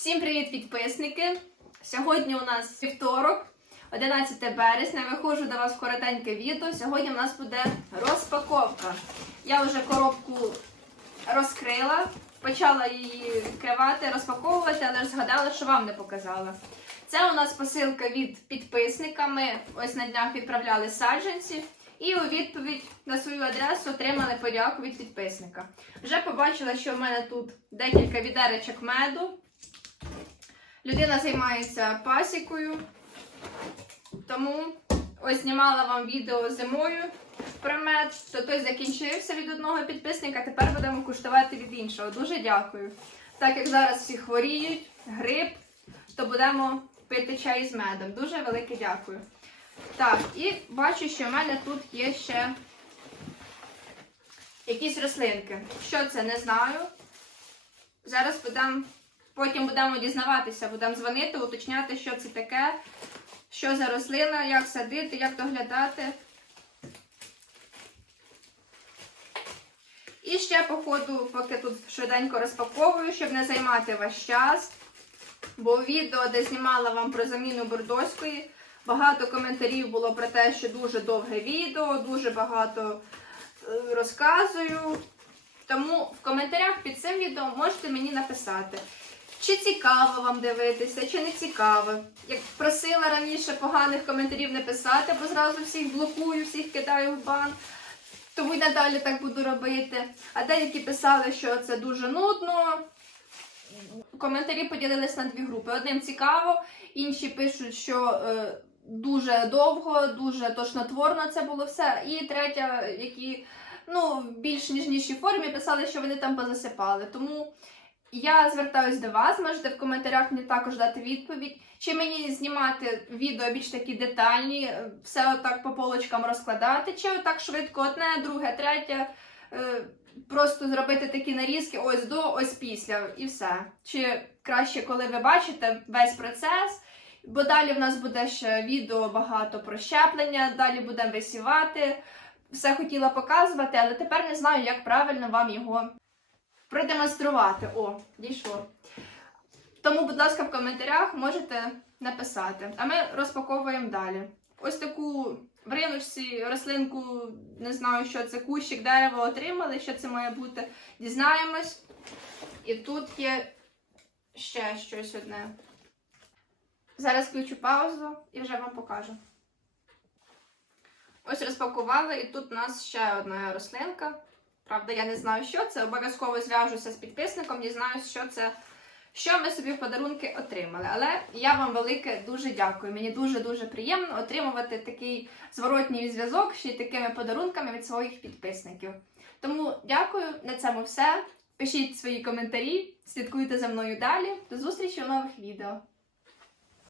Всім привіт, підписники! Сьогодні у нас вівторок, 11 березня. Виходжу до вас в коротеньке відео. Сьогодні у нас буде розпаковка. Я вже коробку розкрила, почала її відкривати, розпаковувати, але ж згадала, що вам не показала. Це у нас посилка від підписника. Ми ось на днях відправляли саджанці. І у відповідь на свою адресу отримали подяку від підписника. Вже побачила, що в мене тут декілька відеречок меду. Людина займається пасікою, тому ось знімала вам відео зимою про мед, то той закінчився від одного підписника, тепер будемо куштувати від іншого. Дуже дякую. Так як зараз всі хворіють, грип, то будемо пити чай з медом. Дуже велике дякую. Так, і бачу, що в мене тут є ще якісь рослинки. Що це, не знаю. Зараз будемо, потім будемо дізнаватися, будемо дзвонити, уточняти, що це таке, що за рослина, як садити, як доглядати. І ще, по ходу, поки тут швиденько розпаковую, щоб не займати ваш час. Бо відео, де знімала вам про заміну бордоської, багато коментарів було про те, що дуже довге відео, дуже багато е, розказую. Тому в коментарях під цим відео можете мені написати, чи цікаво вам дивитися, чи не цікаво. Як просила раніше поганих коментарів не писати, бо зразу всіх блокую, всіх кидаю в бан. Тому й надалі так буду робити. А деякі писали, що це дуже нудно. Коментарі поділились на дві групи. Одним цікаво, інші пишуть, що е, дуже довго, дуже тошнотворно це було все. І третя, які ну, в більш ніжнішій формі писали, що вони там позасипали. Тому я звертаюсь до вас, можете в коментарях мені також дати відповідь, чи мені знімати відео більш такі детальні, е, все отак по полочкам розкладати, чи отак швидко одне, друге, третє. е, Просто зробити такі нарізки ось до, ось після, і все. Чи краще, коли ви бачите весь процес, бо далі в нас буде ще відео багато про щеплення, далі будемо висівати. Все хотіла показувати, але тепер не знаю, як правильно вам його продемонструвати. О, дійшло. Тому, будь ласка, в коментарях можете написати. А ми розпаковуємо далі. Ось таку в риночці рослинку, не знаю, що це кущик дерева отримали, що це має бути. Дізнаємось. І тут є ще щось одне. Зараз включу паузу і вже вам покажу. Ось розпакували, і тут у нас ще одна рослинка. Правда, я не знаю, що це. Обов'язково зв'яжуся з підписником, дізнаюсь, що це, що ми собі в подарунки отримали. Але я вам велике дуже дякую. Мені дуже-дуже приємно отримувати такий зворотній зв'язок ще й такими подарунками від своїх підписників. Тому дякую, на цьому все. Пишіть свої коментарі, слідкуйте за мною далі. До зустрічі у нових відео.